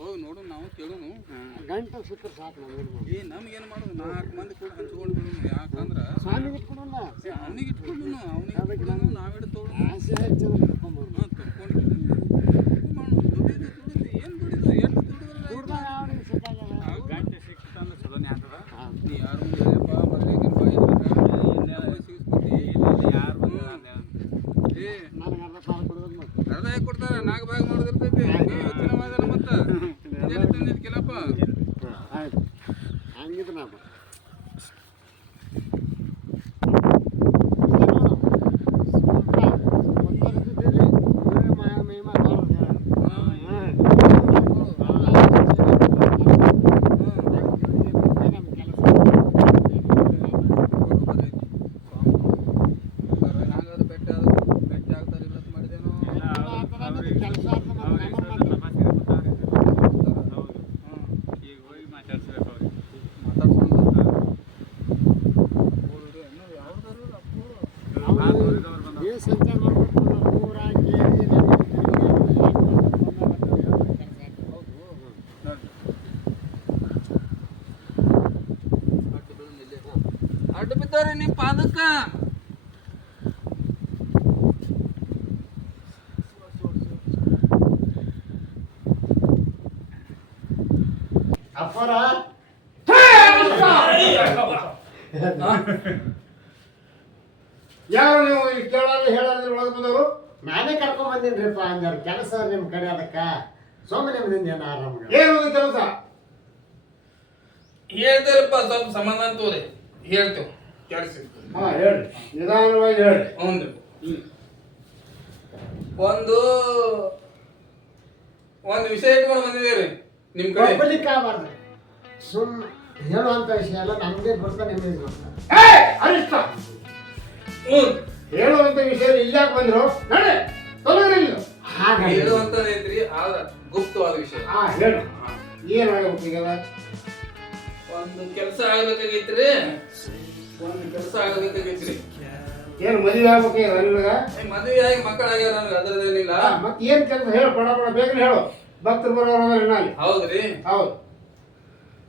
ಹೋಗಿ ನೋಡು ನಾವು ಕೇಳೋನು ಗಂಟೆ ಸಿಕ್ಕರೆ ಸಾಕು ನಮ್ಗೇನು ಮಾಡೋದು 4 ಮಂದಿ ಕೂಡ ಹಂಚ್ಕೊಂಡು ಬಿಡೋನು ಯಾಕಂದ್ರೆ ಸ್ವಾಮಿಗೆ ಇಟ್ಕೊಡೋಣ ಅವನಿಗೆ ಇಟ್ಕೊಂಡು ಅವನಿಗೆ ನಾವಿಡ ತೊಗೊಂಡು ಆಸೆ ಹೆಚ್ಚು ತಗೊಂಡು ಏನು ದುಡಿದು ಎಷ್ಟು ಗಂಟೆ ಸಿಕ್ತಂದ್ರೆ ಚಲೋನೇ ಆಗ್ತದ ನೀ ಯಾರು ಹೇಳಿಯಪ್ಪ ಮೊದಲಿಗೆ ಯಾರು ನನಗೆ ಅರ್ಧ ಸಾಲ ಕೊಡೋದು ಅರ್ಧ ಹೇಗೆ ಕೊಡ್ತಾರೆ 4 ಭಾಗ ಮಾಡೋದಿರ್ತೈತಿ ಯೋಚನೆ ಮತ್ತೆ ಕೆಲಪ್ಪ ಆಯ್ತು ಹಂಗಿದ್ರೆ ನಾ ಅಡ್ಡ ಬಿದ್ದವ್ರಿ ನಿಮ್ಮ ಪಾದಕ್ಕ ಅಪ್ಪರ ಯಾರು ನೀವು ಕೇಳೋದು ಹೇಳೋದ್ರ ಒಳಗೆ ಬಂದವರು ನಾನೇ ಕರ್ಕೊಂಡ್ ಬಂದಿನ್ರಿಪ್ಪ ಅಂದಾರ ಕೆಲಸ ನಿಮ್ಮ ಕಡೆ ಅದಕ್ಕ ಸೋಮನೆ ಬಂದಿದ್ದ ಏನು ಆರಾಮ ಏನು ಕೆಲಸ ಹೇಳ್ತಾರಪ್ಪ ಸ್ವಲ್ಪ ಸಮಾಧಾನ ತೋರಿ ಹೇಳ್ತೇವೆ ಕೆಲಸ ಹಾ ಹೇಳಿ ನಿಧಾನವಾಗಿ ಹೇಳಿ ಹೌದು ಒಂದು ವಿಷಯ ಇಟ್ಕೊಂಡು ಬಂದಿದ್ದೀರಿ ನಿಮ್ ಕಡೆ ಒಪ್ಪಲಿಕ್ಕಾಗಬಾರ್ದು ಸುಮ್ ಹೇಳುವಂತ ವಿಷಯ ಎಲ್ಲ ನಮ್ಗೆ ಬರ್ತಾ ನಿಮಗೆ ಅನಿಷ್ಟ ಹೇಳುವಂತ ವಿಷಯ ಇಲ್ಲಾಕ್ ಬಂದ್ರು ನಡೆ ತೊಲಗಿರಲಿಲ್ಲ ಹೇಳುವಂತದೈತ್ರಿ ಆದ್ರ ಗುಪ್ತವಾದ ವಿಷಯ ಹಾ ಹೇಳು ಏನಾಗಬೇಕು ಈಗಲ್ಲ ಒಂದು ಕೆಲಸ ಆಗ್ಬೇಕಾಗೈತ್ರಿ ಏನು ಮದುವೆ ಆಗ್ಬೇಕು ನನಗ ಮದುವೆ ಆಗಿ ಮಕ್ಕಳಾಗ್ಯಾರ ನನಗೆ ಅದ್ರದೇನಿಲ್ಲ ಮತ್ತೆ ಏನ್ ಕೆಲಸ ಹೇಳು ಪಡ ಬೇಗನೆ ಹೇಳು ಭಕ್ತರು ಬರೋದ್ರ ಹೌದ್ರಿ ಹೌದು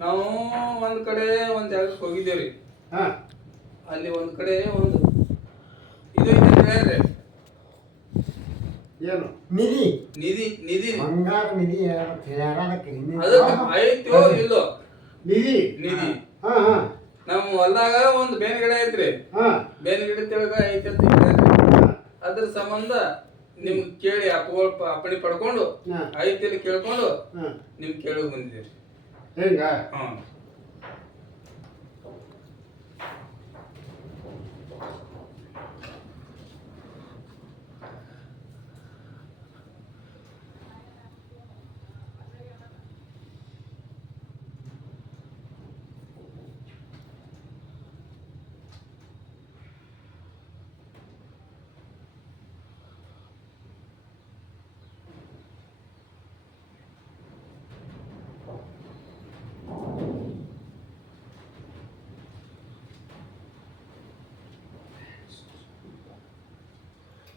ನಾವು ಒಂದ್ ಕಡೆ ಒಂದ್ ಜಾಗಕ್ಕೆ ಹೋಗಿದ್ದೇವ್ರಿ ಹಾ ಅಲ್ಲಿ ಒಂದ್ ಕಡೆ ಒಂದು ಇದು ಹೇಳ್ರಿ ಏನು ನಿಧಿ ನಿಧಿ ನಿಧಿ ಬಂಗಾರ ನಿಧಿ ಐತೋ ಇಲ್ಲೋ ನಿಧಿ ನಿಧಿ ಹಾ ಹಾ ನಮ್ಮ ಹೊಲ್ದಾಗ ಒಂದು ಬೇನ್ ಗಿಡ ಐತ್ರಿ ಬೇನ್ ಗಿಡ ತಿಳಗ ಐತಿ ಅಂತ ಅದ್ರ ಸಂಬಂಧ ನಿಮ್ ಕೇಳಿ ಅಪ್ಪಣೆ ಪಡ್ಕೊಂಡು ಐತಿ ಕೇಳ್ಕೊಂಡು ನಿಮ್ ಕೇಳಕ್ ಬಂದಿದ್ದೀರಿ ಹೇಗ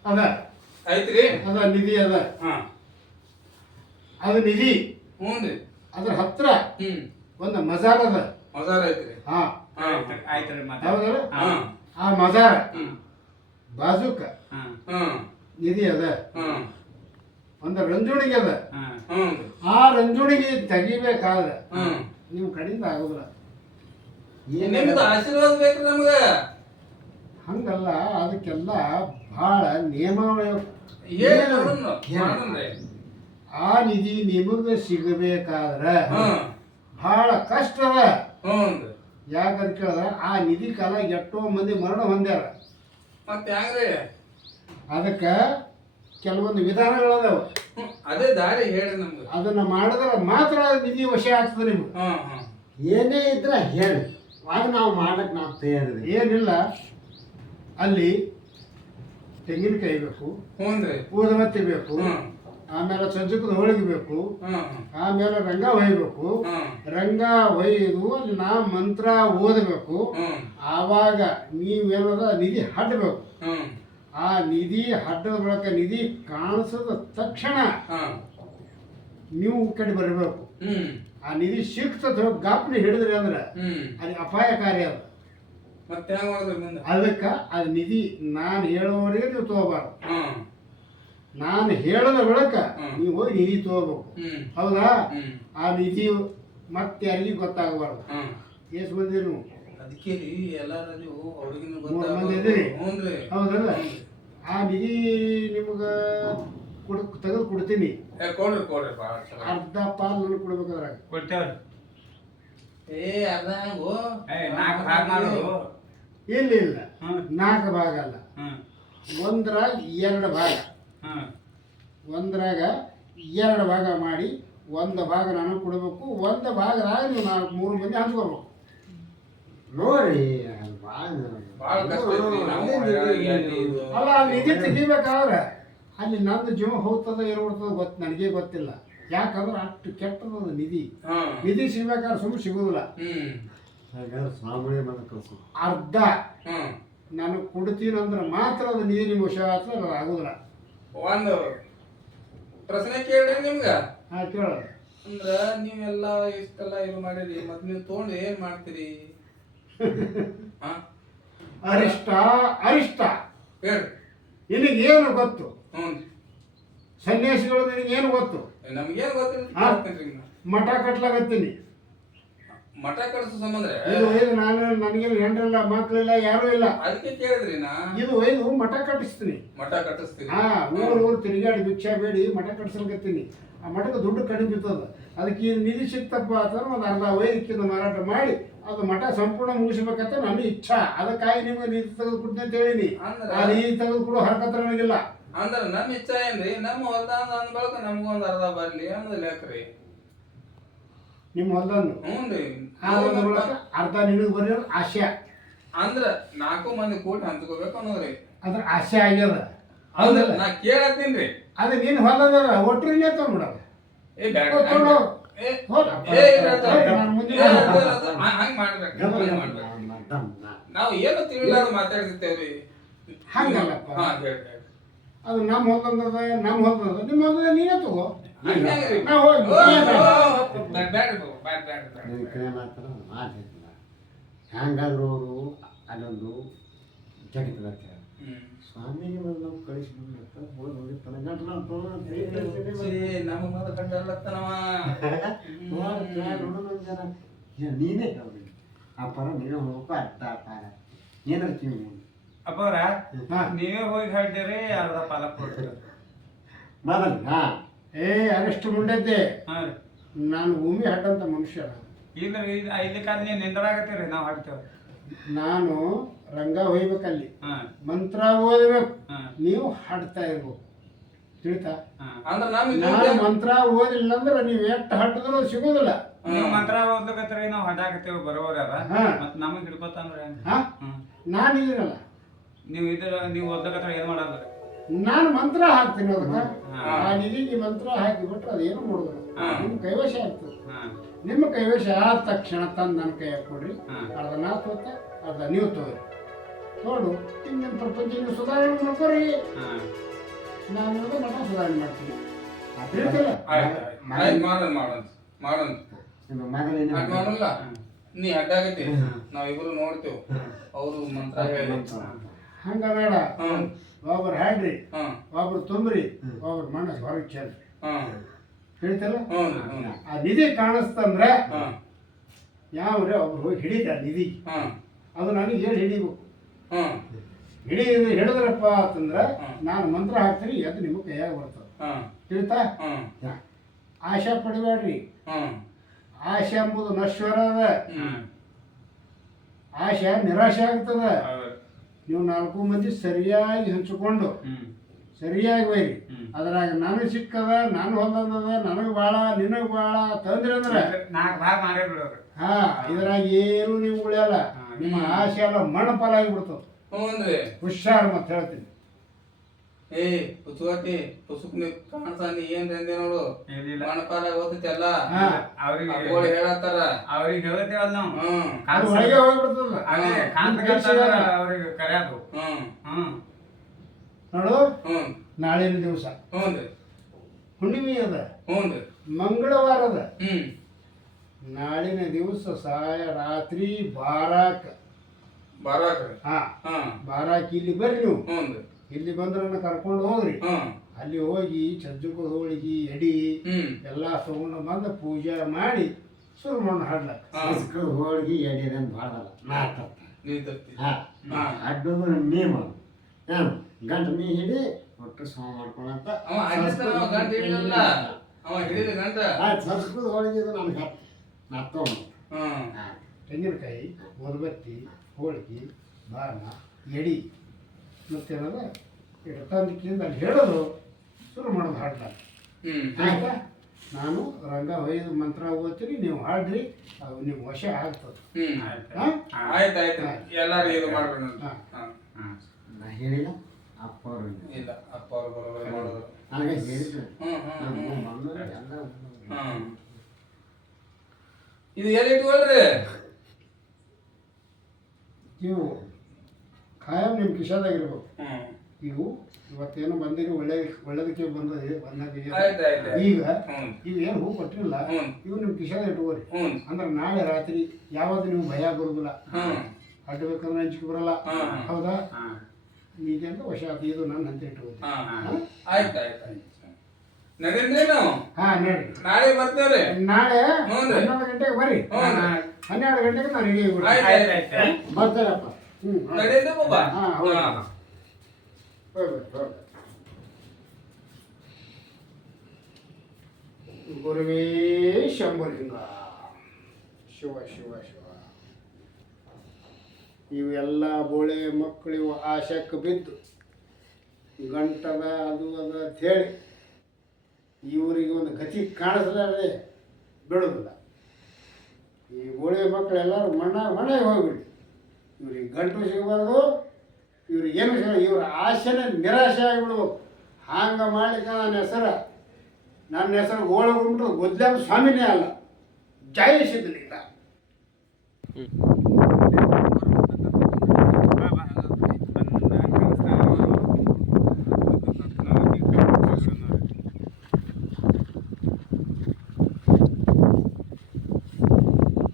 ಅದ ಐತ್ರಿ ಅದ ನಿಧಿ ಅದ ಹಾ ಅದು ನಿಧಿ ಹ್ಞೂನ್ರಿ ಅದ್ರ ಹತ್ರ ಒಂದು ಮಜಾರ್ ಅದ ಮಜಾರ್ ಐತ್ರಿ ಹಾ ಆಯ್ತ್ರಿ ಹೌದಲ್ಲ ಆ ಮಜಾರ್ ಬಾಜುಕ ನಿಧಿ ಅದ ಒಂದು ರಂಜುಣಿಗೆ ಅದ ಆ ರಂಜುಣಿಗೆ ತೆಗಿಬೇಕಾದ್ರೆ ನಿಮ್ ಕಡೆಯಿಂದ ಆಗೋದಿಲ್ಲ ನಿಮ್ದು ಆಶೀರ್ವಾದ ಬೇಕ್ರಿ ನಮ್ಗ. ಹಂಗಲ್ಲ, ಅದಕ್ಕೆಲ್ಲ ಬಹಳ ನಿಯಮ. ಹೇಳಿ ನೋಡೋಣ, ಮಾಡೋಣ್ರಿ. ಆ ನಿಧಿ ನಿಮಗ ಸಿಗಬೇಕಾದ್ರ ಬಹಳ ಕಷ್ಟ ಅದ. ಹ್ಞೂನ್ರಿ. ಯಾಕಂತ ಕೇಳಿದ್ರ ಆ ನಿಧಿ ಕಾಲ ಎಷ್ಟೋ ಮಂದಿ ಮರಣ ಹೊಂದ್ಯಾರ. ಮತ್ತೆ ಹೆಂಗ್ರಿ? ಅದಕ್ಕ ಕೆಲವೊಂದು ವಿಧಾನಗಳದಾವ. ಅದೇ ದಾರಿ ಹೇಳಿ ನಮ್ಗೆ. ಅದನ್ನ ಮಾಡಿದ್ರೆ ಮಾತ್ರ ನಿಧಿ ವಶ ಆಗ್ತದೆ ನಿಮ್ಗೆ. ಏನೇ ಇದ್ರ ಹೇಳಿ, ಅದು ನಾವು ಮಾಡಕ್ ನಾವು ತಯಾರಿದೆ. ಏನಿಲ್ಲ, ಅಲ್ಲಿ ತೆಂಗಿನಕಾಯಿ ಬೇಕು, ಹ್ಞೂನ್ರಿ, ಊದಬತ್ತಿ ಬೇಕು, ಆಮೇಲೆ ಸಜ್ಜಕದ ಹೋಳಿಗೆ ಬೇಕು, ಆಮೇಲೆ ರಂಗ ಒಯ್ಯಬೇಕು. ರಂಗ ಒಯ್ದು ಅಲ್ಲಿ ನಾ ಮಂತ್ರ ಓದಬೇಕು. ಆವಾಗ ನೀವೇನದ ನಿಧಿ ಹಡ್ಬೇಕು. ಆ ನಿಧಿ ಹಡ್ಡದ ಬಳಿಕ ನಿಧಿ ಕಾಣಿಸಿದ ತಕ್ಷಣ ನೀವು ಕಡೆ ಬರಬೇಕು. ಆ ನಿಧಿ ಸಿಕ್ತದ ಗಾಪ್ನಿ ಹಿಡಿದ್ರಿ ಅಂದ್ರೆ ಅಲ್ಲಿ ಅಪಾಯಕಾರಿ ಅದ. ಮತ್ತೆ ಹೆಂಗ್ ಮಾಡಿದ್ರಿ ಮುಂದೆ? ಅದಕ್ಕೆ ಅದು ನಿಧಿ ನಾನು ಹೇಳೋವರೆಗೆ ನೀವು ತಗೋಬಾರ್ದು. ನಾನು ಹೇಳದ ಬಳಿಕ ನೀವು ಹೋಗಿ ನಿಧಿ ತಗೋಬೇಕು. ಹೌದಾ? ಆ ನಿಧಿ ಮತ್ತೆ ಯಾರಿಗೂ ಗೊತ್ತಾಗಬಾರ್ದು. ಎಷ್ಟು ಮಂದಿ ನೀವು? ಅದಕ್ಕೆ ರೀ ಎಲ್ಲರೂ ಅವ್ರಿಗಿನ ಹೌದಲ್ಲ? ಆ ನಿಧಿ ನಿಮ್ಗ ತೆಗೆದು ಕೊಡ್ತೀನಿ. ಕೊಡ್ರಿ ಅರ್ಧ ಪಾಲ್ ನನಗೆ ಕೊಡ್ಬೇಕಾದ್ರೆ ಕೊಡ್ತೇವ್ರಿ. ಅರ್ಧ ಹೆಂಗು? ಇಲ್ಲ 4 ಭಾಗ ಅಲ್ಲ, ಒಂದ್ರಾಗ 2 ಭಾಗ. ಒಂದ್ರಾಗ 2 ಭಾಗ ಮಾಡಿ 1 ಭಾಗ ನನಗೆ ಕೊಡಬೇಕು, 1 ಭಾಗದಾಗ ನೀವು 3 ಮಂದಿ ಹಂಚ್ಕೋಬೇಕು. ನೋಡ್ರಿ, ಅಲ್ಲ ನಿಧಿ ತೆಗಿಬೇಕಾದ್ರೆ ಅಲ್ಲಿ ನಂದು ಜೀವ ಹೋಗ್ತದ ಏರ್ಬಿಡ್ತದ ನನಗೆ ಗೊತ್ತಿಲ್ಲ. ಯಾಕಂದ್ರೆ ಅಷ್ಟು ಕೆಟ್ಟದ ನಿಧಿ. ನಿಧಿ ಸಿಗ್ಬೇಕಾದ್ರೆ ಸುಮ್ಮನೆ ಸಿಗುದಿಲ್ಲ. ಅರ್ಧ ನಾನು ಕೊಡ್ತೀನಿ ಅಂದ್ರೆ ಮಾತ್ರ ಅದು ನಿಧಿ ನಿಮ್ಗೆ ವಿಷಯ ಅದು ಆಗುದಿಲ್ಲ. ಒಂದು ಪ್ರಶ್ನೆ ಕೇಳ್ರಿ ನಿಮ್ಗ. ಕೇಳ. ಅಂದ್ರ ನೀವೆಲ್ಲ ಇಷ್ಟೆಲ್ಲ ಇದು ಮಾಡಿರಿ, ಮತ್ ನೀವು ತಗೊಂಡು ಏನ್ ಮಾಡ್ತೀರಿ? ಅರಿಷ್ಟ ಹೇಳ್ರಿ. ನಿನಗೇನು ಗೊತ್ತು? ಹ್ಞೂ, ಸನ್ಯಾಸಿಗಳು ನಿನಗೇನು ಗೊತ್ತು? ನಮ್ಗೇನು ಗೊತ್ತಿಲ್ಲ. ಮಠ ಕಟ್ಲಾಗತ್ತೀನಿ. ಮಠ ಕಟ್ಸೋ ಸಂಬಂಧ ನಾನು ನನಗೇನು ಹೆಂಡ್ರಿಲ್ಲ, ಮಕ್ಳಿಲ್ಲ, ಯಾರು ಇಲ್ಲ. ಅದಕ್ಕೆ ಕೇಳಿದ್ರಿ ನಾ. ಇದು ಮಠ ಕಟ್ಟಿಸ್ತೀನಿ. ಮಠ ಕಟ್ಟಿಸ್ತೀನಿ. ಊರು ತಿರುಗಾಡಿ ಭಿಕ್ಷಾ ಬೇಡಿ ಮಠ ಕಟ್ಸಲ್ಕತ್ತೀನಿ. ಆ ಮಠಕ್ಕೆ ದುಡ್ಡು ಕಡಿಮೆ ಬಿತ್ತದ. ಅದಕ್ಕೆ ಈ ನಿಧಿ ಸಿಕ್ತಪ್ಪ ಅಂತಂದ್ರೆ ಒಂದು ಅರ್ಧ ವೈದ್ಯಕಿಂದ ಮಾರಾಟ ಮಾಡಿ ಅದು ಮಠ ಸಂಪೂರ್ಣ ಮುಗಿಸ್ಬೇಕಂತ ನನ್ನ ಇಚ್ಛಾ. ಅದಕ್ಕಾಗಿ ನಿಮ್ಗೆ ನಿಧಿ ತೆಗೆದುಕೊಡ್ತೀನಿ ಅಂತ ಹೇಳಿನಿ. ಆ ನಿಧಿ ತೆಗೆದುಕೊಡೋ ಹರಕತ್ರ ನನಗಿಲ್ಲ. ಅಂದ್ರೆ ನಮ್ಮ ಇಚ್ಛಾ ಏನ್ರಿ? ನಮ್ಮ ಹೊಲ್ದಾನ ಅಂದ ಬಳಕ ನಮ್ಗೊಂದು ಅರ್ಧ ಬರ್ಲಿ ಅನ್ನೋದು ಲೆಕ್ಕ್ರಿ. ನಿಮ್ಮ ಹೊಲ್ದಂದು ಅರ್ಧ ನಿನಗೆ ಬರೀ ಆಶೆ. ಅಂದ್ರ 4 ಮಂದಿ ಕೂಡಿ ಹಂಚ್ಕೋಬೇಕು ಅನ್ನೋದ್ರಿ. ಅದ್ರ ಆಶೆ ಆಗ್ಯದ. ಹೌದಲ್ಲ? ನಾ ಕೇಳತ್ತೀನ್ರಿ. ಅದು ನೀನು ಹೊಲದ ಒಟ್ಟರಿನೇ ತಗೊಂಡ್ಬಿಡೋದು. ಹಂಗ್ ಮಾಡ್ಬೇಕು. ನಾವು ಏನು ತಿಳಿಲ್ಲ ಮಾತಾಡ್ತಿರ್ತೇವ್ರಿ. ಹಂಗಲ್ಲಪ್ಪ, ಅದು ನಮ್ಮ ಹೊಲದ ನಿಮ್ಮ ಹೊಲದ ನೀನೇ ತಗೋ. ಹ್ಯಾಂಗಾದ್ರು ಅವರು ಅಲ್ಲೊಂದು ಜಗತ್ತಿನ ಸ್ವಾಮಿಗೆ ನಾವು ಕಳಿಸ್ಬಿಟ್ಟು ನೀನೇ ಹೇಳ್ಬೇಕು. ಅಪ್ಪರ ನೀನೇ ಹೋಗ್ಬೇಕು. ಅರ್ಥ ಅಪಾರ ಏನರ್ತೀವಿ ಅಪ್ಪರ ನೀವೇ ಹೋಗಿ ಹೇಳ್ತೀರಿ, ಅರ್ಧ ಪಾಲ ಕೊಡ್ತೀರಿ ಮೊದಲು. ಅರೆಸ್ಟ್ ಮುಂಡೈತೆ. ನಾನು ಭೂಮಿ ಹಡ್ಡಂತ ಮನುಷ್ಯ. ಇಲ್ಲಿ ಕಾಲ ನೀವು ನಿಂದರಾಗತ್ತೀರಿ, ನಾವು ಹಾಡ್ತೇವೆ. ನಾನು ರಂಗ ಹೊಯ್ಬೇಕಲ್ಲಿ, ಮಂತ್ರ ಓದಬೇಕು, ನೀವು ಹಾಡ್ತಾ ಇರ್ಬೇಕು. ತಿಳಿತಾ? ನಾನು ಮಂತ್ರ ಓದಿಲ್ಲ ಅಂದ್ರೆ ನೀವು ಎಷ್ಟು ಹಟ್ಟಿದ್ರು ಸಿಗೋದಿಲ್ಲ. ನೀವು ಮಂತ್ರ ಓದ್ಲಿಕತ್ತೀರಿ, ನಾವು ಹಾಡಾಕತ್ತೇವೆ ಬರೋರ. ಮತ್ ನಮಗ್ ಹಿಡ್ಕೊತಂದ್ರೆ ನಾನು ಇದೀನಲ್ಲ, ನೀವು ಓದ್ಲಿಕತ್ರ ಏನ್ ಮಾಡಲ್ಲ. ನಾನು ಮಂತ್ರ ಹಾಕ್ತೀನಿ. ಅದಕ್ಕೆ ಆ ನಿಧಿಗೆ ಮಂತ್ರ ಹಾಕಿಬಿಟ್ರೆ ಅದೇನು ಮಾಡೋದು, ನಿಮ್ಮ ಕೈವಶ ಆಗ್ತದೆ. ನಿಮ್ಮ ಕೈವಶ ಆದ ತಕ್ಷಣ ತಂದು ನನ್ನ ಕೈ ಹಾಕೊಡ್ರಿ. ಅರ್ಧ ನಾ ತೋತೆ, ಅರ್ಧ ನೀವು ತಗೋರಿ. ನೋಡು, ಹಿಂದಿನ ಪ್ರಪಂಚ ಸುಧಾರಣೆ ಮಾಡ್ಕೊರಿ. ನಾನು ಮಠ ಸುಧಾರಣೆ ಮಾಡ್ತೀನಿ. ನೀ ಅಡ್ಡಾಗತ್ತಿ, ನಾವಿಬ್ರು ನೋಡ್ತೇವೆ. ಅವರು ಮಂತ್ರ ಹಂಗ ಬೇಡ. ಒಬ್ರು ಹಾಡ್ರಿ, ಒಬ್ರು ತುಂಬ್ರಿ, ಒಬ್ರು ಮನಸ್ಸು ಹೊರಗೆ ಚೆಲ್ರಿ. ಹೇಳ್ತಲ್ಲ, ಆ ನಿಧಿ ಕಾಣಿಸ್ತಂದ್ರೆ ಯಾವ್ರೆ ಒಬ್ರು ಹೋಗಿ ಹಿಡಿತಾರೆ ನಿಧಿ ಹ್ಮ್ ಅದು ನನಗೆ ಹೇಳಿ ಹಿಡಿಬೇಕು ಹ್ಮ್ ಹಿಡಿದ್ರಪ್ಪ ಅಂತಂದ್ರೆ ನಾನು ಮಂತ್ರ ಹಾಕ್ತೀನಿ ಅದು ನಿಮಗೆ ಕೈಯಾಗ ಬರ್ತದೆ ತಿಳಿತಾ ಆಶೆ ಪಡಿಬೇಡ್ರಿ ಆಶೆ ಎಂಬುದು ನಶ್ವರ ಅದ ಆಶೆ ನಿರಾಶೆ ಆಗ್ತದ ನೀವು 4 ಮಂದಿ ಸರಿಯಾಗಿ ಹಂಚಿಕೊಂಡು ಸರಿಯಾಗಿ ಒಯ್ರಿ ಅದ್ರಾಗ ನನಗೆ ಸಿಕ್ಕದ ನಾನು ಹೊಂದದ ನನಗೆ ಭಾಳ ನಿನಗೆ ಭಾಳ ತಂದ್ರಿ ಅಂದ್ರೆ ಹಾ ಇದ್ರಾಗ ಏನು ನೀವು ಉಳಿಯಲ್ಲ ನಿಮ್ಮ ಆಸೆ ಎಲ್ಲ ಮಣ್ಣು ಪಾಲಾಗಿ ಬಿಡ್ತದೆ ಹುಷಾರು ಮತ್ತೆ ಹೇಳ್ತೀನಿ ಏ ಪುಸುಗತಿ ಪುಸುಕ್ ನೀ ಕಾಣ್ಸಾನಿ ಏನ್ ಅಂದೆ ನೋಡು ಮಣಪಾಲ ಓದ್ತೈತಲ್ಲ ಅವ್ರಿಗೆ ಹೇಳತ್ತಾರ ಅವ್ರಿಗೆ ಹೇಳ್ತೇವಲ್ಲ ಅದು ಒಳಗೆ ಹೋಗ್ಬಿಡ್ತದ ಅವ್ರಿಗೆ ಕರೆಯೋದು ನೋಡು ನಾಳಿನ ದಿವಸ ಹುಣ್ಣಿಮೆ ಅದ ಮಂಗಳವಾರ ಅದ ನಾಳಿನ ದಿವಸ ರಾತ್ರಿ ಬಾರಾಕ್ ಇಲ್ಲಿ ಬರ್ರಿ ನೀವು ಇಲ್ಲಿ ಬಂದ್ರೆ ಕರ್ಕೊಂಡು ಹೋಗ್ರಿ ಅಲ್ಲಿ ಹೋಗಿ ಚಜ್ಜುಕದ ಹೋಳಿಗೆ ಎಡಿ ಎಲ್ಲಾ ತಗೊಂಡು ಬಂದು ಪೂಜೆ ಮಾಡಿ ಶುರು ಮಾಡಿ ಹಾಡ್ಲಕ್ಕ ಹೋಳಿಗೆ ಎಡಿದಂತ ಭಾಳಲ್ಲ ಅಡ್ಡದ ನೇಮ ಏನು ಗಂಟು ಮೀ ಹಿಡಿ ಒಟ್ಟು ಸಮ ಮಾಡ್ಕೊಳಂತ ಸಂಸ್ಕೃತ ಹೋಳಿಗೆ ಇದು ನನಗೆ ಹತ್ತು ತೆಂಗಿನಕಾಯಿ ಮೊದಬತ್ತಿ ಹೋಳಿಗೆ ಬಾಣ ಎಡಿ ಮತ್ತೇನದ ತಂದಿಕ್ಕಿಂದ ಅಲ್ಲಿ ಹೇಳೋದು ಶುರು ಮಾಡೋದು ಹಾಡ್ತಾರೆ ಆಯ್ತಾ ನಾನು ರಂಗ ಒಯ್ದು ಮಂತ್ರ ಓದ್ತೀನಿ ನೀವು ಹಾಡ್ರಿ ಅದು ನಿಮ್ಮ ವಶ ಆಗ್ತದೆ ನಾ ಹೇಳಿಲ್ಲ ಅಪ್ಪ ಅವರು ಇಲ್ಲ ಅಪ್ಪ ಅವರು ಬರೋಬರಿ ಮಾಡೋದು ನನಗೆ ಹೇಳಿದ್ರು ಇದು ಎಲ್ಲಿ ಇಟ್ಕೊಳ್ರಿ ಇವು ಖಾಯಂ ನಿಮ್ಮ ಕಿಶಾದಾಗಿರ್ಬೇಕು ಇವು ಇವತ್ತೇನು ಬಂದಿರಿ ಒಳ್ಳೇದಕ್ಕೆ ಬಂದದ ಈಗ ಇವೇನು ಹೂ ಕೊಟ್ಟಿರಲ್ಲ ಇವು ನಿಮ್ಮ ಕಿಶಾದ ಇಟ್ಕೋರಿ ಅಂದ್ರೆ ನಾಳೆ ರಾತ್ರಿ ಯಾವತ್ತು ನೀವು ಭಯ ಬರುದಿಲ್ಲ ಅಡ್ಡಬೇಕಂದ್ರೆ ಹಂಚಿಕೆ ಬರಲ್ಲ ಹೌದಾ ಹೀಗೆ ಅಂತ ವಶ ಆತ ಇದು ನನ್ನ ಅಂತ ಇಟ್ಕೋರಿ ಹಾ ನಡಿ ನಾಳೆ ಬರ್ತೇವ್ರಿ ನಾಳೆ 11 ಗಂಟೆಗೆ ಬರ್ರಿ 12 ಗಂಟೆಗೆ ನಾನು ರೆಡಿ ಬರ್ತಾರಪ್ಪ ಗುರುವೇ ಶಂಭುಲಿಂಗ ಶಿವ ಶಿವ ಶಿವ ಇವೆಲ್ಲ ಬೋಳೆ ಮಕ್ಕಳು ಇವು ಆಶಕ್ಕೆ ಬಿದ್ದು ಗಂಟದ ಅದು ಅದ ಅಂತ ಹೇಳಿ ಇವರಿಗೆ ಒಂದು ಗತಿ ಕಾಣಿಸ್ಲಾರ್ದೆ ಬಿಡೋದಿಲ್ಲ ಈ ಬೋಳೆ ಮಕ್ಕಳೆಲ್ಲರೂ ಮಣ್ಣಾಗಿ ಹೋಗ್ಬಿಡಿ ಇವ್ರಿಗೆ ಗಂಟು ಸಿಗಬಾರ್ದು ಇವ್ರಿಗೆ ಏನು ಸಿಗ ಇವ್ರ ಆಸೆನೇ ನಿರಾಶೆ ಆಗಿಬಿಡ್ಬೇಕು ಹಂಗೆ ಮಾಡ್ಲಿಕ್ಕೆ ನನ್ನ ಹೆಸರು ಗೋಳಗುಂಟು ಗೊದ್ಲಾಮ ಸ್ವಾಮಿನೇ ಅಲ್ಲ ಜೈ ಸಿದ್ಧಲಿಂಗ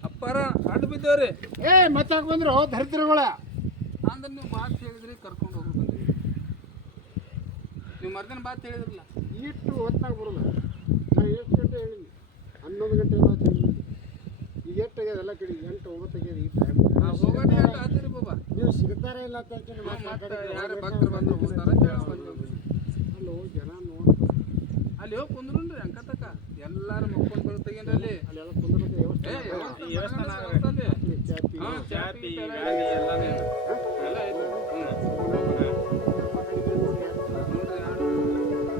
ಅಪ್ಪಾರ ಅಡ್ಡ ಬಿದ್ದವ್ರಿ ಮತ್ತಾಕ ಬಂದ್ರು ಧರಿತ್ರಗಳ ಅಂದ್ರೆ ನೀವು ಮಾತು ಹೇಳಿದ್ರಿ ಕರ್ಕೊಂಡು ಹೋಗಿ ಬಂದ್ರಿ ನೀವು ಮರ್ದಿನ ಮಾತು ಹೇಳಿದ್ರಲ್ಲ ಇಟ್ಟು ಹೊತ್ತಾಗ ಬರೋದ ನಾನು ಎಷ್ಟು ಗಂಟೆ ಹೇಳಿನಿ 11 ಗಂಟೆ ಮಾತು ಹೇಳಿನಿ ಈಗ ಎಷ್ಟಾಗ್ಯದ ಎಲ್ಲ ಕಡೆ 8 9 ಆಗ್ಯದ ಈ ಟೈಮ್ ಹೋಗೋಣ ಆತೀರಿ ಬಾಬಾ ನೀವು ಸಿಗ್ತಾರೆ ಇಲ್ಲ ಅಂತ ಯಾರು ಭಕ್ತರು ಬಂದ್ರು ಹೋಗ್ತಾರ ಅಲ್ಲೋ ಜನ ನೋಡ್ತಾರೆ ಅಲ್ಲಿ ಹೋಗಿ ಕುಂದ್ರುನ್ರಿ ಅಂಕತಕ್ಕ ಎಲ್ಲಾರು ಮಕ್ಕೊಂಡು ಬರುತ್ತಾಗೇನ್ರಿ ಅಲ್ಲಿ ಅಲ್ಲೆಲ್ಲ ಕುಂದ್ರಕ್ಕೆ ಚಾಪಿ ಎಲ್ಲ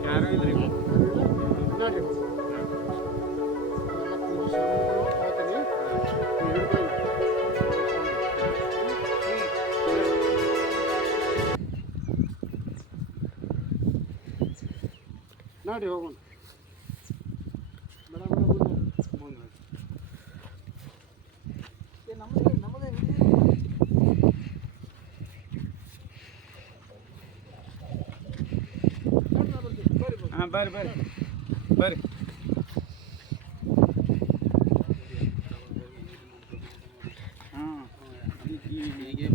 ಯಾರು ಇಲ್ರಿ ನೋಡಿ ಹೋಗೋಣ ಬರ್ರಿ ಬರ್ರಿ ಬರ್ರಿ ಹೀಗೆ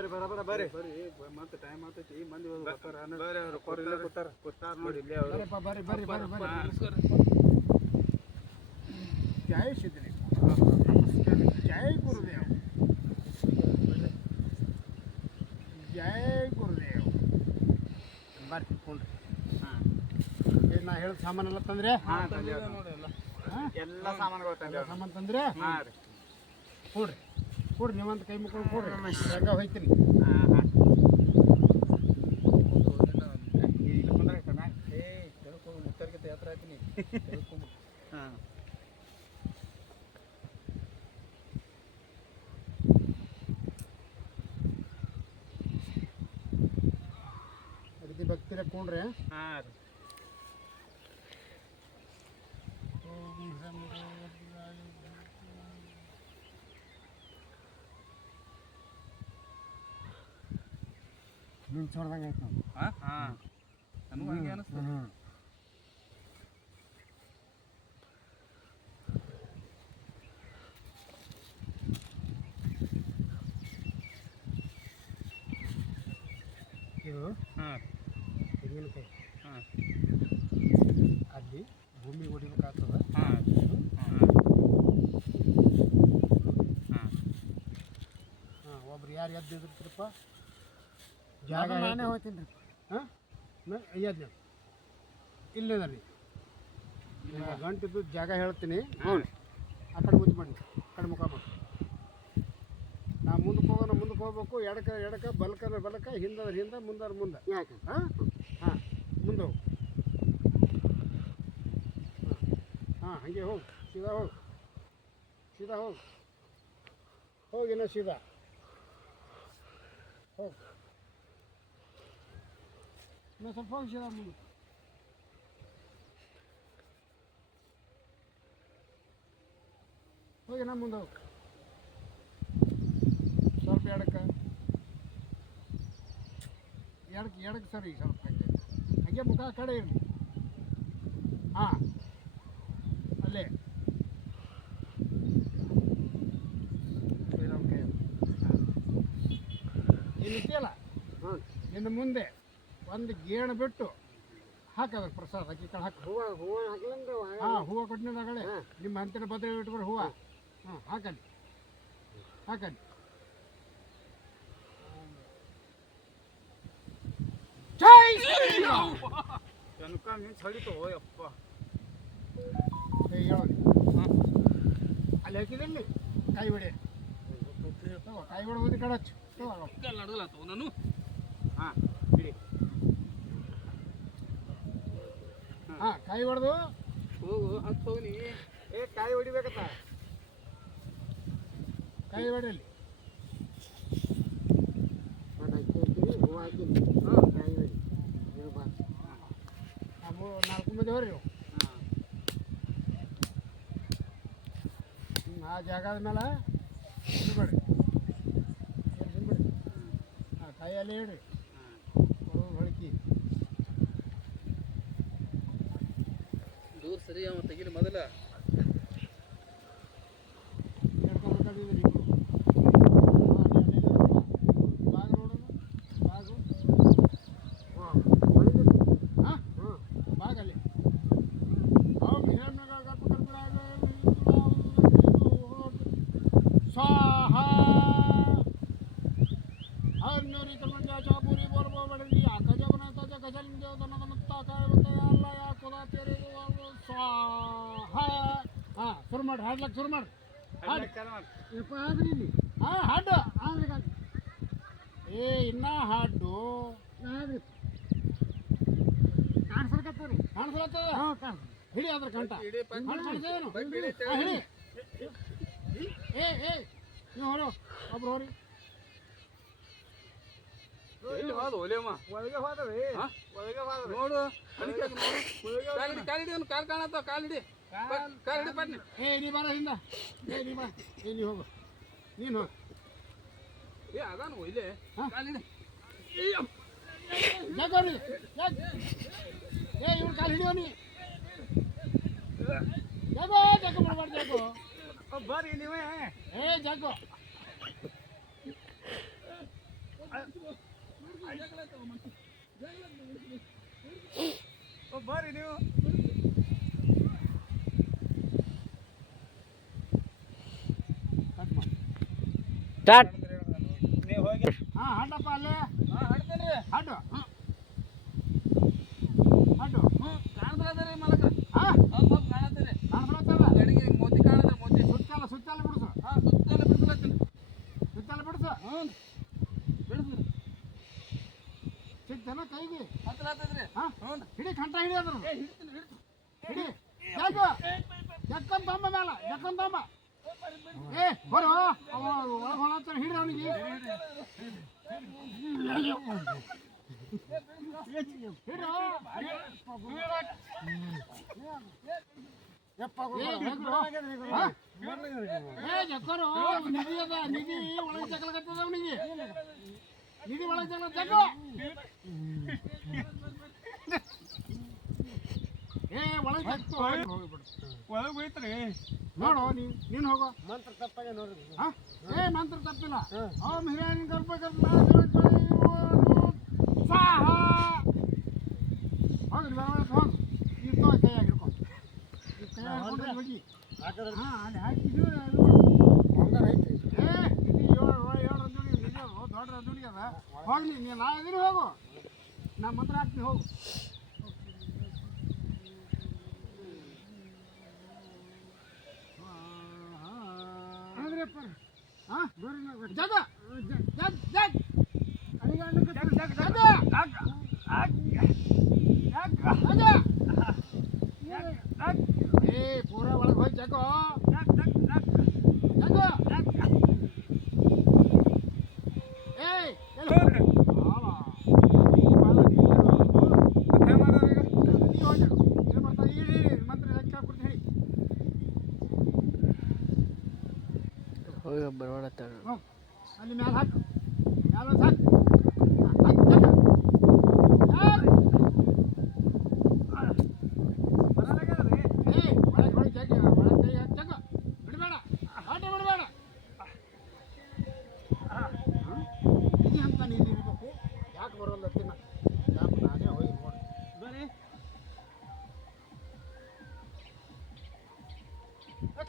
ಬರ್ರಿ ಬರಬರ ಬರ್ರಿ ಮತ್ತೆ ಟೈಮ್ ಆಗ್ತೈತಿ ಮಂದಿ ಬರ್ರಿ ಅವ್ರು ಇಲ್ಲೇ ಕೂತಾರ ನೋಡಿ ಇಲ್ಲೇ ಅವರು ಬರ್ರಿ ಬರ್ರಿ ಬರ್ರಿ ಬರ್ರಿ ನಮಸ್ಕಾರ ಜೈ ಸಿದ್ಧಲಿಂಗ ಜೈ ಗುರುದೇವ್ ಜೈ ಗುರುದೇವ್ ಬರ್ರಿ ಕೊಂಡ್ರಿ ಹಾಂ ನಾ ಹೇಳಿದ ಸಾಮಾನೆಲ್ಲ ತಂದ್ರೆ ನೋಡಿ ಎಲ್ಲ ಸಾಮಾನುಗಳು ತಂದೇವ್ ಸಾಮಾನು ತಂದ್ರೆ ಹಾಂ ರೀ ಕೊಡ್ರಿ ಕೊಡ್ರಿ ನೀವಂತ ಕೈ ಮುಕ್ಕೊಂಡು ಕೊಡ್ರಿ ಹೆಂಗ ಹೋಯ್ತೀನಿ ಮುತ್ತರ್ಗಿತ ಯಾತ್ರ ಆಯ್ತೀನಿ ಹಾಂ ರೀತಿ ಭಕ್ತಿರ ಕೊಂಡ್ರೆ ಹಾಂ ರೀ ಮಿಂಚ್ ಹೊಡ್ದಂಗೆ ಆಯ್ತು ನಾವು ಹಾಂ ನನಗೂ ಹಂಗೆ ಅನಿಸ್ತದೆ ಇದು ಹಾಂ ತೆಂಗಿನಕಾಯಿ ಹಾಂ ಅಲ್ಲಿ ಭೂಮಿ ಹೊಡಿಬೇಕಾಗ್ತದ ಹಾಂ ಹಾಂ ಹಾಂ ಹಾಂ ಒಬ್ರು ಯಾರು ಎದ್ದು ಇದ್ರಪ್ಪ ಜಾಗ ನಾನೇ ಹೋಗ್ತೀನಿ ರೀ ಹಾಂ ಎದ್ದು ಇಲ್ಲದ ರೀ ಗಂಟಿದ್ದು ಜಾಗ ಹೇಳ್ತೀನಿ ಹ್ಞೂ ಆ ಕಡೆ ಮುದ್ದು ಮಾಡಿ ಆ ಕಡೆ ಮುಖ ಮಾಡಿ ನಾ ಮುಂದಕ್ಕೆ ಹೋಗ್ಬೇಕು ಎಡಕ ಬಲಕ ಹಿಂದದ್ರ ಹಿಂದೆ ಮುಂದರ ಮುಂದೆ ಯಾಕೆ ಹಾಂ ಹಾಂ ಮುಂದೆ ಹೋಗು ಹಾಂ ಹಾಗೆ ಹೋಗು ಸೀದಾ ಹೋಗು ಹೋಗಿನ ಸೀದಾ ಹೋಗು ಇನ್ನೂ ಸ್ವಲ್ಪ ಹೋಗಿ ಸೀದಾ ಮುಂದೆ ಹೋಗಿ ನಾ ಮುಂದೆ ಹೋಗು ಸ್ವಲ್ಪ ಎಡಕ್ಕೆ ಸರಿ ಸ್ವಲ್ಪ ಹಾಗೆ ಮುಖ ಆ ಕಡೆ ಇರಲಿ ಹಾಂ ಅಲ್ಲೇ ಇಲ್ಲಿದೆಯಲ್ಲ ಇನ್ನು ಮುಂದೆ ಒಂದು ಗೇಣು ಬಿಟ್ಟು ಹಾಕದ ಪ್ರಸಾದ ಅಕ್ಕಿ ಕಡೆ ಹಾಕಿ ಹೂವು ಹಾಂ ಹೂವು ಕೊಟ್ಟಿದ್ದಾಗಲೇ ನಿಮ್ಮ ಅಂತಿನ ಬದಲು ಇಟ್ಕೊಂಡು ಹೂವು ಹಾಂ ಹಾಕಲಿ ಜೈ ಶ್ರೀರಾಮ್ ತನಕ ಮಿಂಚ್ ಹೊಡಿತು ಯಪ್ಪ ಹೇಳು ಅಲ್ಲಿ ಹಾಕಿದಲ್ಲಿ ಕೈ ಹೊಡೆ ತಗೋ ಕೈ ಹೊಡೆ ಹೋಗಿ ಕಡೆ ಹಚ್ಚು ನಡಗಲಾತವ ನಾನು ಹಾಂ ಬಿಡಿ ಹಾಂ ಕೈ ಹೊಡೆದು ಹೋಗು ಹತ್ತು ಹೋಗಿ ನೀ ಏ ಕಾಯಿ ಹೊಡಿಬೇಕತ್ತ ಕೈ ಹೊಡೆಯಲ್ಲಿ ನಾಲ್ಕು ಮಂದಿ ಹೋರಿ ಆ ಜಾಗದ ಮೇಲೆ ಬಿಡ್ಬೇಡಿ ಹಾಂ ಕೈಯಲ್ಲಿ ಇಡ್ರಿ ಹೊಳಕಿ ದೂರ ಸರಿ ಅವ ತೆಗಿಲಿ ಮೊದಲ ಹಿಡ್ಕೊಂಡ್ಬಿಟ್ಟಿದ್ದೀರಿ ಬಾಗ ನೋಡೋಣ ಬಾಗು ಹಾಂ ಬಾಗಲ್ಲಿ स्वाहा अन्योरी कर्मंजाच्या पुरी बरोबर बडली आकाशा बनाताच्या कशाला देवताना नमत्ता काय होतं अल्लाह या कोला तेरे स्वाहा हां सुरमड हाडलक सुरमड हाड ಹಾಡ್ರಿ ಹಾಂ ಹಾಡು ಹಾಡ್ರಿ ಏ ಇನ್ನ ಹಾಡು ಕಾಣಿಸ್ಲತ್ತದ ಹಿಡಿ ಅದ್ರ ಕಂಠ ಹಿಡಿ ಏ ನೀವು ಹೊರೋ ಒಬ್ರು ಹೋರಿ ಎಲ್ಲಿ ಹೋದ ಒಲೆಯಮ್ಮ ಒಳಗೆ ಹೋದ್ರಿ ಒಳಗೆ ಹೋದ್ರಿ ನೋಡು ಕಾಲಿಡಿ ಒಂದು ಕಾಲು ಕಾಣತ್ತ ಕಾಲಿಡಿ ಕಾಲಿಡಿ ಬನ್ನಿ ಏ ನೀ ಬಾರ ಹಿಂದ ನೀ ಬಾ ನೀ ಹೋಗು ನೀನು ಹೋಗು ಏ ಅದಾನು ಒಯ್ಲೆ ಕಾಲಿಡಿ ಜಾಕೋರಿ ಏ ಇವ್ರು ಕಾಲು ಹಿಡಿಯೋ ನೀ ಜಾಕೋ ಮಾಡಬಾರ್ದು ಜಾಕೋ ಬರ್ರಿ ನೀವೇ ಏ ಜಾಕೋ ಬರ್ರಿ ನೀವು ಸ್ಟಾರ್ಟ್. ನೀವು ಹೋಗಿ ಹಾಂ ಹಾಡಪ್ಪ ಅಲ್ಲೇ ಹಾಡ್ತೇನ್ರಿ ಹಾಡು ಹಾಡು ಕಾಣ್ತದ್ರಿ ಮಲಕ ಹಾಂ ಸ್ವಲ್ಪ ಕಾಣತ್ತೀರಿ ಕಾಣ್ಕೊಳತ್ತಲ್ಲ ಗಡಿಗೆ ಮೋತಿ ಕಾಣತ್ರಿ ಮೋತಿ ಸುತ್ತಲ ಸುತ್ತಲ ಬಿಡಿಸು ಸುತ್ತಲ ಬಿಡ್ಸಲತ್ತೀನಿ ಸುತ್ತಲ ಬಿಡಿಸು ಹ್ಞೂ ಬಿಡಿಸ್ರಿ ಸಿಗ್ತಾನ ಕೈಗೆ ಹತ್ತಲಾತದ್ರಿ ಹಾಂ ಹ್ಞೂ ಹಿಡಿ ಕಂಠ ಹಿಡಿ ಅದ್ರ ಹಿಡ್ತೀನಿ ಹಿಡಿ ಯಾಕೆ ಎಕ್ಕನ್ ತಂಬ ಮೇಲೆ ಎಕ್ಕನ್ ತಂಬ ಏ ಬರೋ ಅವ ಒಳಗೆ ಹೊಣತಾನೆ ಹಿಡಿ ಅವನಿಗೆ ನಿಧಿ ಅದ ನಿಧಿ ಒಳಗೆ ಜಗಳಗತ್ತದ ಅವನಿಗೆ ನಿಧಿ ಒಳಗೆ ಜಗಳ ಜಗ ಏ ಒಳಗೆ ಹೋಗ್ಬಿಡು ಒಳಗೆ ಹೋಯ್ತ್ರಿ ನೋಡು ನೀನು ಹೋಗೋ ಮಂತ್ರ ತಪ್ಪಾಗೆ ನೋಡ್ರಿ ಏ ಮಂತ್ರ ತಪ್ಪಿಲ್ಲ ಓಂ ಹಿರಣ್ಯ ಗರ್ಭ ಸಾಹ ಹೋಗ್ರಿ ಹೋಗಿ ಈ ತೋ ಕೈಯಾಗಿ ಹಿಡ್ಕೊ ಈ ಕೈಯಾಗಿ ಹಿಡ್ಕೊಂಡು ಹೋಗಿ ಹಾಂ ಅಲ್ಲಿ ಹಾಕಿದ್ದು ಹಂಗಾರ ಐತಿ ಏ ಇದು ಏಳು ರಂಜುಡಿ ನಿಜ ದೊಡ್ಡ ರಂಜುಡಿ ಅದ ಹೋಗ್ಲಿ ನೀನು ನಾ ಇದೀನಿ ಹೋಗು ನಾ ಮಂತ್ರ ಹಾಕ್ತೀನಿ ಹೋಗು ಹಾಂ ಜಗ ಜಗ್ ಜಗ್ ಏ ಪೂರ ಒಳಗೆ ಹೋಗಿ ಜಗೋ ಜಗೋ ಏಯ್ ಮಂತ್ರ ಲೆಕ್ಕ ಕೊಡ್ತೀನಿ ಹೇಳಿ ಹೋಗಿ ಬರೋಣ ಅಲ್ಲಿ ಮ್ಯಾಲೆ ಹಾಕು ಮ್ಯಾಲೆ ಹಾಕು ಹಾಕಿ ಜಗ ಏ ಒಳಗೆ ಹೊಡಿ ಜಗ ಒಳಗೆ ಜಗ ಬಿಡಬೇಡ ಆಟ ಬಿಡಬೇಡ ನಿಧಿ ಅಂತ ನೀನು ಇರಬೇಕು ಯಾಕೆ ಬರೋಲ್ಲ ತಿನ್ನ ಯಾಕೆ ನಾನೇ ಹೋಗಿ ನೋಡಿ ಬರ್ರಿ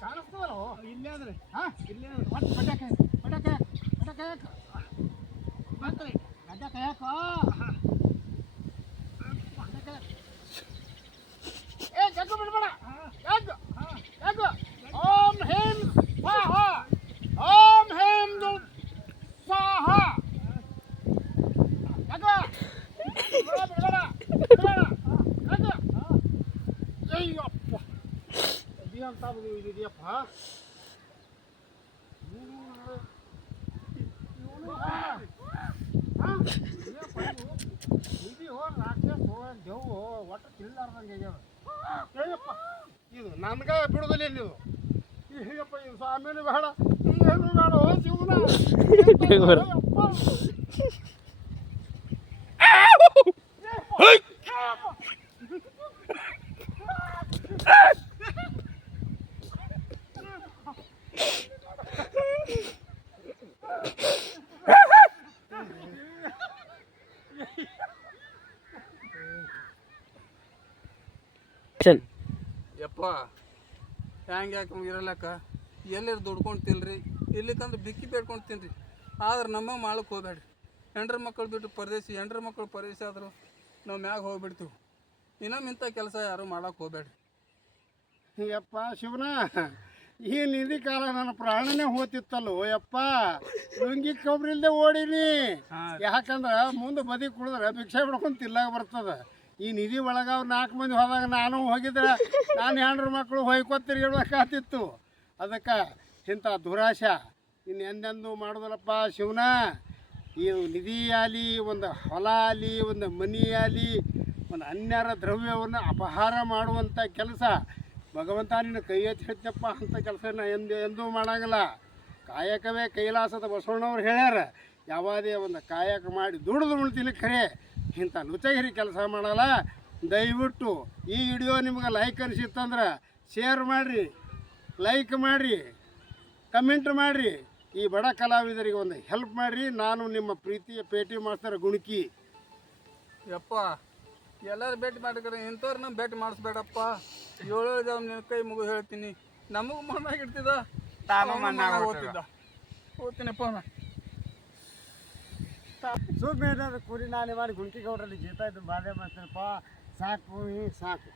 ಕಾಣಿಸ್ತದಲ್ಲ ಇಲ್ಲೇ ಅದ್ರಿ ಹಾಂ ಇಲ್ಲೇ ಒಟ್ಟು ಗಡ್ಡ ಕೈ ಬರ್ತೀರಿ ಗಡ್ಡ ಕೈ ಹಾಕೋ ಏ ಜಗ್ಗು ಬಿಡಬೇಡ ಜಗ್ಗು ಜಗ್ಗು ಓಂ ಹೇಂ ಸ್ವಾಹ ಓಂ ಹೇಂ ಸ್ವಾಹ ಜಗ್ಗು ಬಿಡಬೇಡ ಜಗ್ಗು ಅಯ್ಯಪ್ಪ ಅಂತ ಇದೆಯಪ್ಪ ನಿಧಿ ಹೋಗಿ ರಾಕ್ಷಸ ದೆವ್ವು ಒಟ್ಟು ತಿಳ್ಲಾರ್ದಂಗೆ ಅಯ್ಯಪ್ಪ ಇದು ನನ್ಗೆ ಬಿಡುದಿಲ್ಲ ನೀವು ಹೇಯಪ್ಪ ಇದು ಸ್ವಾಮಿನೂ ಬೇಡ ಏನು ಬೇಡ ಹೋ ಶಿವನ ಯಪ್ಪ ಹ್ಯಾಂಗೆ ಯಾಕೆ ಇರಲಕ್ಕ ಎಲ್ಲರೂ ದುಡ್ಕೊಂಡು ತಿನ್ರಿ ಇಲ್ಲಿಕಂದ್ರೆ ಬಿಕ್ಕಿ ಬೇಡ್ಕೊಂಡು ತಿನ್ರಿ ಆದ್ರೆ ನಮ್ಮ ಮಾಡಕ್ಕೆ ಹೋಗ್ಬೇಡ್ರಿ ಹೆಂಡ್ರ ಮಕ್ಕಳು ಬಿಟ್ಟು ಪರದೇಶಿ ಹೆಂಡ್ರ ಮಕ್ಕಳು ಪರದೇಶಿ ಆದರೂ ನಾವು ಮ್ಯಾಗ ಹೋಗ್ಬಿಡ್ತೀವಿ ಇನ್ನೊಮ್ಮೆ ಇಂಥ ಕೆಲಸ ಯಾರು ಮಾಡಕ್ಕೆ ಹೋಗ್ಬೇಡ್ರಿ ಯಪ್ಪ ಶಿವನ ಈ ನಿಧಿ ಕಾಲ ನನ್ನ ಪ್ರಾಣನೇ ಹೋತಿತ್ತಲ್ಲೋ ಯಪ್ಪ ಲುಂಗಿ ಕೊಬ್ರಿಲ್ದೆ ಓಡಿನಿ ಯಾಕಂದ್ರೆ ಮುಂದೆ ಬದಿ ಕುಡಿದ್ರೆ ಭಿಕ್ಷೆ ಬಿಡ್ಕೊಂಡು ತಿಲ್ಲಾಗ ಬರ್ತದ ಈ ನಿಧಿ ಒಳಗೆ ಅವ್ರು 4 ಮಂದಿ ಹೋದಾಗ ನಾನು ಹೋಗಿದ್ರೆ ನಾನು ಹೆಂಡ್ರ ಮಕ್ಕಳು ಹೊಯ್ಕೊತ್ ತಿರ್ಗಿಡ್ಬೇಕಾಗ್ತಿತ್ತು ಅದಕ್ಕೆ ಇಂಥ ದುರಾಶ ಇನ್ನು ಎಂದೆಂದು ಮಾಡೋದಲ್ಲಪ್ಪ ಶಿವನ ಈ ನಿಧಿ ಆಗಲಿ ಒಂದು ಹೊಲ ಆಗಲಿ ಒಂದು ಮನಿ ಆಗಲಿ ಒಂದು ಅನ್ಯರ ದ್ರವ್ಯವನ್ನು ಅಪಹಾರ ಮಾಡುವಂಥ ಕೆಲಸ ಭಗವಂತ ನಿನ್ನ ಕೈ ಎತ್ತಿ ಹೇಳ್ತಪ್ಪ ಅಂಥ ಕೆಲಸ ಎಂದೂ ಮಾಡಂಗಿಲ್ಲ ಕಾಯಕವೇ ಕೈಲಾಸದ ಬಸವಣ್ಣವ್ರು ಹೇಳ್ಯಾರ ಯಾವುದೇ ಒಂದು ಕಾಯಕ ಮಾಡಿ ದುಡಿದು ಉಳ್ತೀನಿ ಖರೆ ಇಂಥ ಲುಚಗಿರಿ ಕೆಲಸ ಮಾಡಲ್ಲ ದಯವಿಟ್ಟು ಈ ವಿಡಿಯೋ ನಿಮ್ಗೆ ಲೈಕ್ ಅನಿಸಿತ್ತಂದ್ರೆ ಶೇರ್ ಮಾಡಿರಿ ಲೈಕ್ ಮಾಡಿರಿ ಕಮೆಂಟ್ ಮಾಡಿರಿ ಈ ಬಡ ಕಲಾವಿದರಿಗೆ ಒಂದು ಹೆಲ್ಪ್ ಮಾಡಿರಿ. ನಾನು ನಿಮ್ಮ ಪ್ರೀತಿಯ ಪೇಟಿ ಮಾಸ್ತರ್ ಗುಣಕಿ. ಯಪ್ಪ ಎಲ್ಲರೂ ಭೇಟಿ ಮಾಡಿದ್ರೆ ಇಂಥವ್ರನ್ನ ಭೇಟಿ ಮಾಡಿಸ್ಬೇಡಪ್ಪ. 7 ಜನ ನಿನ್ನ ಕೈ ಮುಗಿದು ಹೇಳ್ತೀನಿ, ನಮಗೂ ಮಣ್ಣಾಗಿಡ್ತಿದ್ದ ಓದ್ತೀನಪ್ಪ ನಾ. ಸುಮ್ಮನೆ ಕುರಿ ನಾನೇ ಮಾಡಿ ಗುಂಕಿ ಗೌಡ್ರಲ್ಲಿ ಜೀತ ಇದ್ದು ಬಾಧೆ ಮಾಡ್ತಾನಪ್ಪ. ಸಾಕು ಸಾಕು.